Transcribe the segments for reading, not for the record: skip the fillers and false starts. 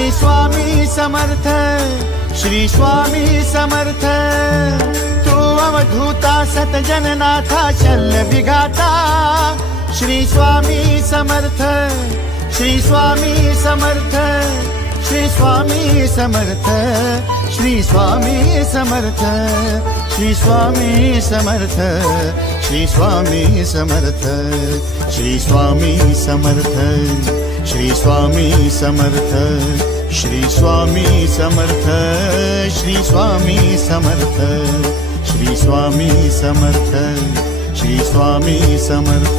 श्री स्वामी समर्थ, श्री स्वामी समर्थ। तू अवधूता सतजननाथा शल्य विघाता, श्री स्वामी समर्थ, श्री स्वामी समर्थ, श्री स्वामी समर्थ, श्री स्वामी समर्थ, श्री स्वामी समर्थ, श्री स्वामी समर्थ, श्री स्वामी समर्थ, श्री स्वामी समर्थ, श्री स्वामी समर्थ, श्री स्वामी समर्थ, श्री स्वामी समर्थ, श्री स्वामी समर्थ।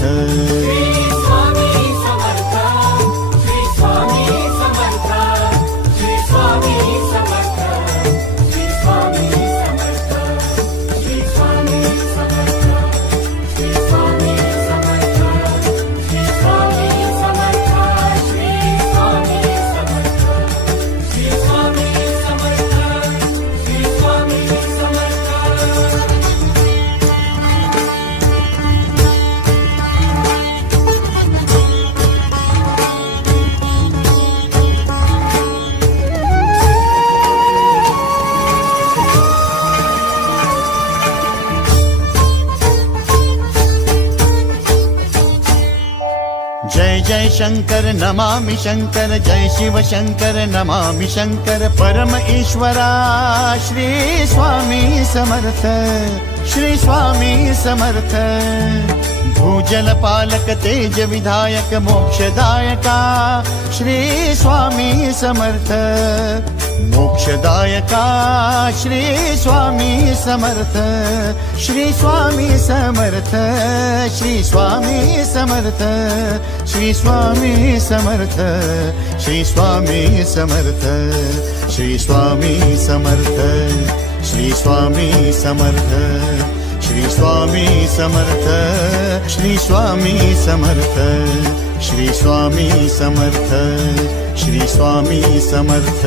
जय जय शंकर नमामि शंकर, जय शिव शंकर नमामि शंकर। परम ईश्वरा श्री स्वामी समर्थ, श्री स्वामी समर्थ। भूजल पालक तेज विधायक मोक्षदायका, श्री स्वामी समर्थ। मोक्षदायका श्री स्वामी समर्थ, श्री स्वामी समर्थ, श्री स्वामी समर्थ, श्री स्वामी समर्थ, श्री स्वामी समर्थ, श्री स्वामी समर्थ, श्री स्वामी समर्थ, श्री स्वामी समर्थ, श्री स्वामी समर्थ, श्री स्वामी समर्थ, श्री स्वामी समर्थ।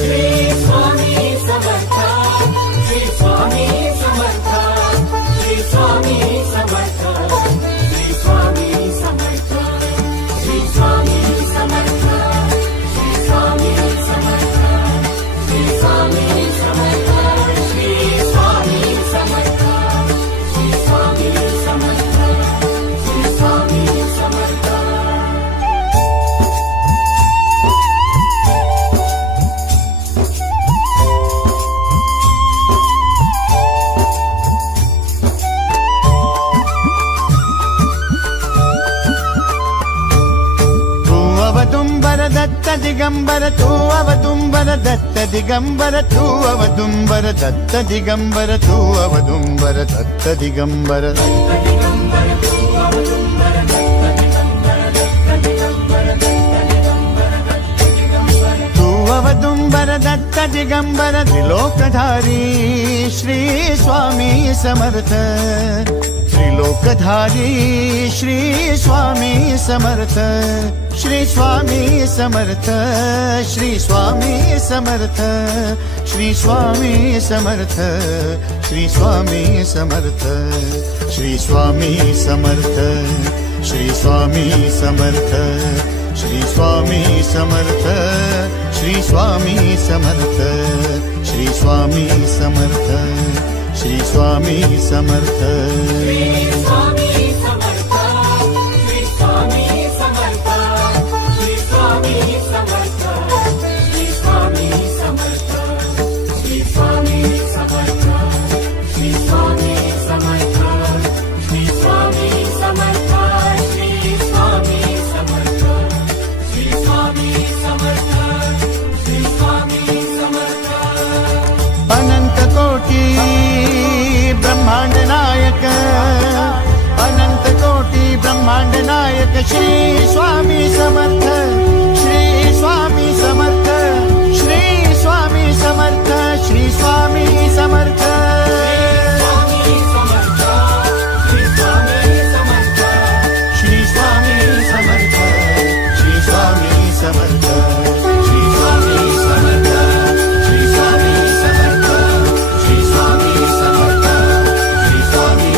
श्री स्वामी समर्थ, श्री स्वामी समर्थ, श्री स्वामी समर्थ, श्री स्वामी समर्थ, श्री स्वामी समर्थ, श्री स्वामी समर्थ, श्री स्वामी समर्थ, श्री स्वामी समर्थ, श्री स्वामी समर्थ, श्री स्वामी समर्थ। अवदुंबर दत्त दिगंबर, तू अवदुंबर दत्त दिगंबर, तू अवदुंबर दत्त दिगंबर, तू अवदुंबर दत्त दिगंबर। तू अवदुंबर दत्त दिगंबर, त्रिलोकधारी श्री स्वामी समर्थ। त्रिलोकधारी श्री स्वामी समर्थ, श्री स्वामी समर्थ, श्री स्वामी समर्थ, श्री स्वामी समर्थ, श्री स्वामी समर्थ, श्री स्वामी समर्थ, श्री स्वामी समर्थ, श्री स्वामी समर्थ, श्री स्वामी समर्थ, श्री स्वामी समर्थ, श्री स्वामी समर्थ। श्री स्वामी समर्थ, श्री स्वामी समर्थ, श्री स्वामी समर्थ, श्री स्वामी समर्थ, श्री स्वामी समर्थ, श्री स्वामी समर्थ, श्री स्वामी समर्थ, श्री स्वामी समर्थ, श्री स्वामी समर्थ, श्री स्वामी समर्थ। अनंत कोटी ब्रह्मांड नायक, अनंत कोटी ब्रह्मांड नायक श्री